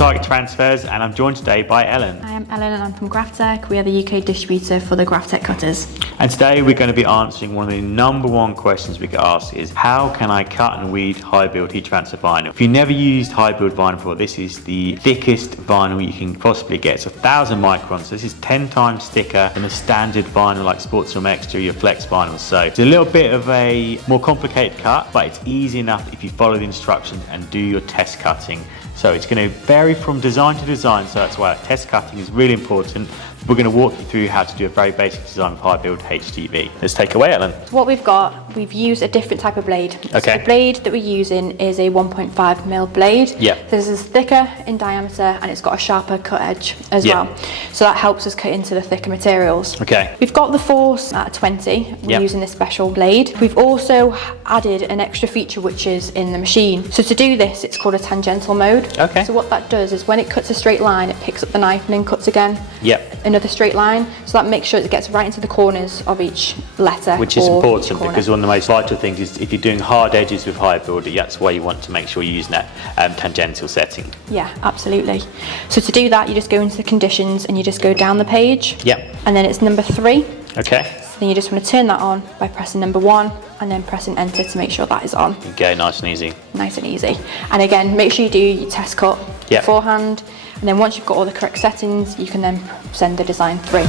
Target Transfers, and I'm joined today by Ellen. Hi, I'm Ellen and I'm from Graphtec. We are the UK distributor for the Graphtec cutters. And today we're going to be answering one of the #1 questions we get asked is, how can I cut and weed high build heat transfer vinyl? If you've never used high build vinyl before, this is the thickest vinyl you can possibly get. It's 1,000 microns, so this is 10 times thicker than a standard vinyl like Sportsfilm Extra, your flex vinyl. So it's a little bit of a more complicated cut, but it's easy enough if you follow the instructions and do your test cutting. So it's going to vary from design to design, so that's why test cutting is really important. We're going to walk you through how to do a very basic design of high build HTV. Let's take away, Ellen. What we've used a different type of blade. Okay. So the blade that we're using is a 1.5mm blade. Yeah. This is thicker in diameter and it's got a sharper cut edge as well. So that helps us cut into the thicker materials. Okay. We've got the force at 20. We're using this special blade. We've also added an extra feature which is in the machine. So to do this, it's called a tangential mode. Okay. So what that does is when it cuts a straight line, it picks up the knife and then cuts again. Yep. Another straight line, so that makes sure it gets right into the corners of each letter. Which is important, because one of the most vital things is if you're doing hard edges with high build, that's why you want to make sure you're using that tangential setting. Yeah, absolutely. So to do that, you just go into the conditions and you just go down the page. Yep. And then it's number 3. Okay. So then you just want to turn that on by pressing number 1 and then pressing enter to make sure that is on. Okay, nice and easy. Nice and easy. And again, make sure you do your test cut beforehand. And then once you've got all the correct settings, you can then send the design through.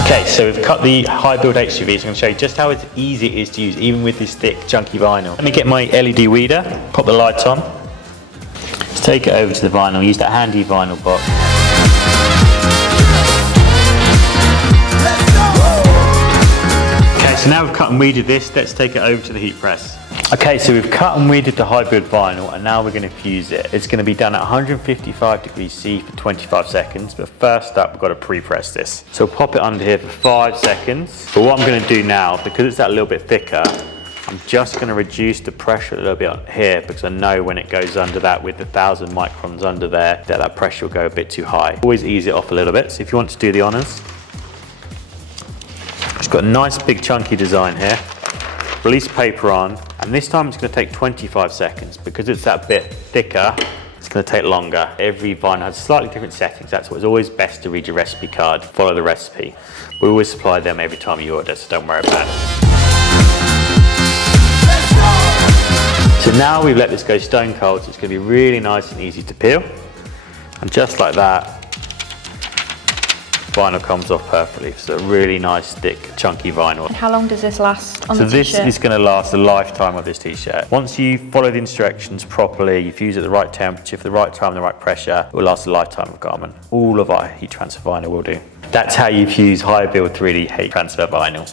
Okay, so we've cut the high build HTV, so I'm going to show you just how easy it is to use, even with this thick, chunky vinyl. Let me get my LED weeder, pop the light on. Let's take it over to the vinyl, use that handy vinyl box. So now we've cut and weeded this, let's take it over to the heat press. Okay, so we've cut and weeded the high build vinyl and now we're going to fuse it. It's going to be done at 155 degrees C for 25 seconds, but first up we've got to pre-press this. So we'll pop it under here for 5 seconds. But what I'm going to do now, because it's that little bit thicker, I'm just going to reduce the pressure a little bit on here, because I know when it goes under that with the 1,000 microns under there, that pressure will go a bit too high. Always ease it off a little bit, so if you want to do the honours. It's got a nice big chunky design here. Release paper on, and this time it's going to take 25 seconds. Because it's that bit thicker, it's going to take longer. Every vinyl has slightly different settings. That's why it's always best to read your recipe card, follow the recipe. We always supply them every time you order, so don't worry about it. So now we've let this go stone cold, so it's going to be really nice and easy to peel. And just like that, vinyl comes off perfectly. So a really nice, thick, chunky vinyl. And how long does this last on the t-shirt? So this is going to last the lifetime of this t-shirt. Once you follow the instructions properly, you fuse at the right temperature, for the right time, the right pressure, it will last a lifetime of garment. All of our heat transfer vinyl will do. That's how you fuse high build 3D heat transfer vinyl.